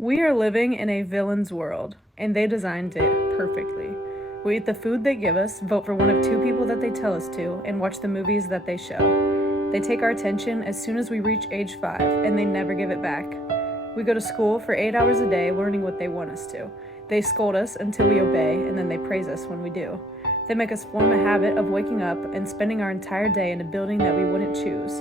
We are living in a villain's world, and they designed it perfectly. We eat the food they give us, vote for one of two people that they tell us to, and watch the movies that they show. They take our attention as soon as we reach age 5, and they never give it back. We go to school for 8 hours a day learning what they want us to. They scold us until we obey, and then they praise us when we do. They make us form a habit of waking up and spending our entire day in a building that we wouldn't choose,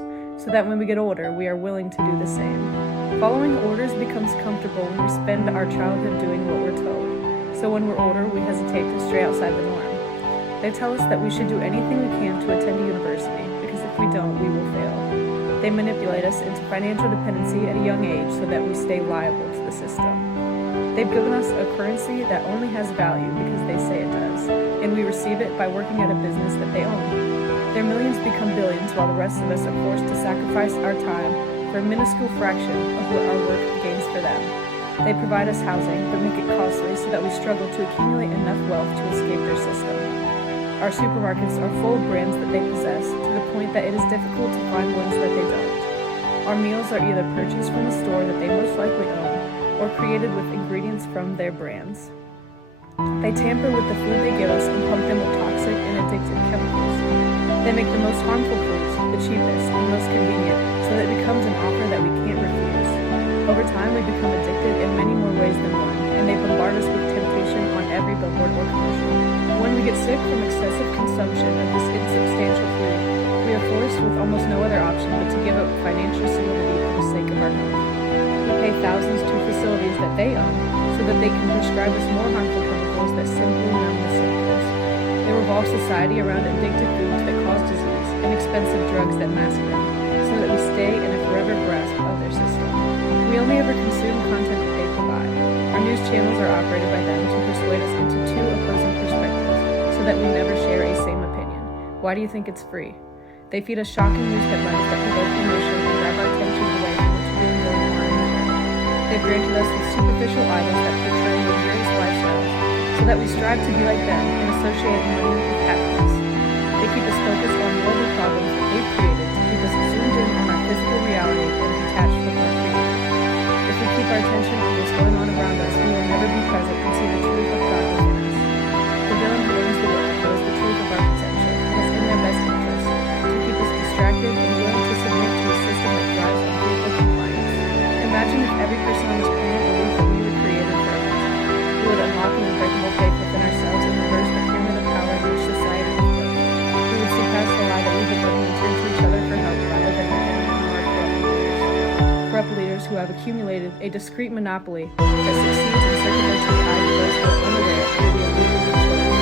so that when we get older, we are willing to do the same. Following orders becomes comfortable when we spend our childhood doing what we're told, so when we're older, we hesitate to stray outside the norm. They tell us that we should do anything we can to attend a university, because if we don't, we will fail. They manipulate us into financial dependency at a young age so that we stay liable to the system. They've given us a currency that only has value because they say it does, and we receive it by working at a business that they own. Their millions become billions while the rest of us are forced to sacrifice our time for a minuscule fraction of what our work gains for them. They provide us housing, but make it costly so that we struggle to accumulate enough wealth to escape their system. Our supermarkets are full of brands that they possess, to the point that it is difficult to find ones that they don't. Our meals are either purchased from a store that they most likely own, or created with ingredients from their brands. They tamper with the food they give us and pump them with toxic and addictive chemicals. They make the most harmful foods, the cheapest and most convenient, so that it becomes an offer that we can't refuse. Over time, we become addicted in many more ways than one, and they bombard us with temptation on every billboard or commercial. When we get sick from excessive consumption of this insubstantial food, we are forced with almost no other option but to give up financial solidity for the sake of our health. We pay thousands to facilities that they own so that they can prescribe us more harmful chemicals that simply numb the symptoms. They revolve society around addictive foods that cause disease and expensive drugs that mask them, so that we stay in a forever grasp of their system. We only ever consume content that they provide. Our news channels are operated by them to persuade us into two opposing perspectives, so that we never share a same opinion. Why do you think it's free? They feed us shocking news headlines that provoke emotion and grab our attention away from what's really going on in the world. They've granted us with superficial idols that portray luxurious lifestyles, so that we strive to be like them and associate money with happiness. They keep us focused on worldly problems that they've created to keep us zoomed in on our physical reality and detached from our creator. If we keep our attention on what's going on around us, we will never be present and see the truth of God within us. The villain who owns the world knows the truth of our potential, and it's in their best interest to keep us distracted and willing to submit to a system that drives on fearful compliance. Imagine if every person on this planet believed that we were created for a reason. We would unlock an unbreakable faith within ourselves and reverse the pyramid of power in which society has built. We would see past the lie that we've been living and turn to each other for help rather than depending on our corrupt leaders. Corrupt leaders who have accumulated a discrete monopoly that succeeds in circumventing the eyes of those who are unaware through the illusions of choice.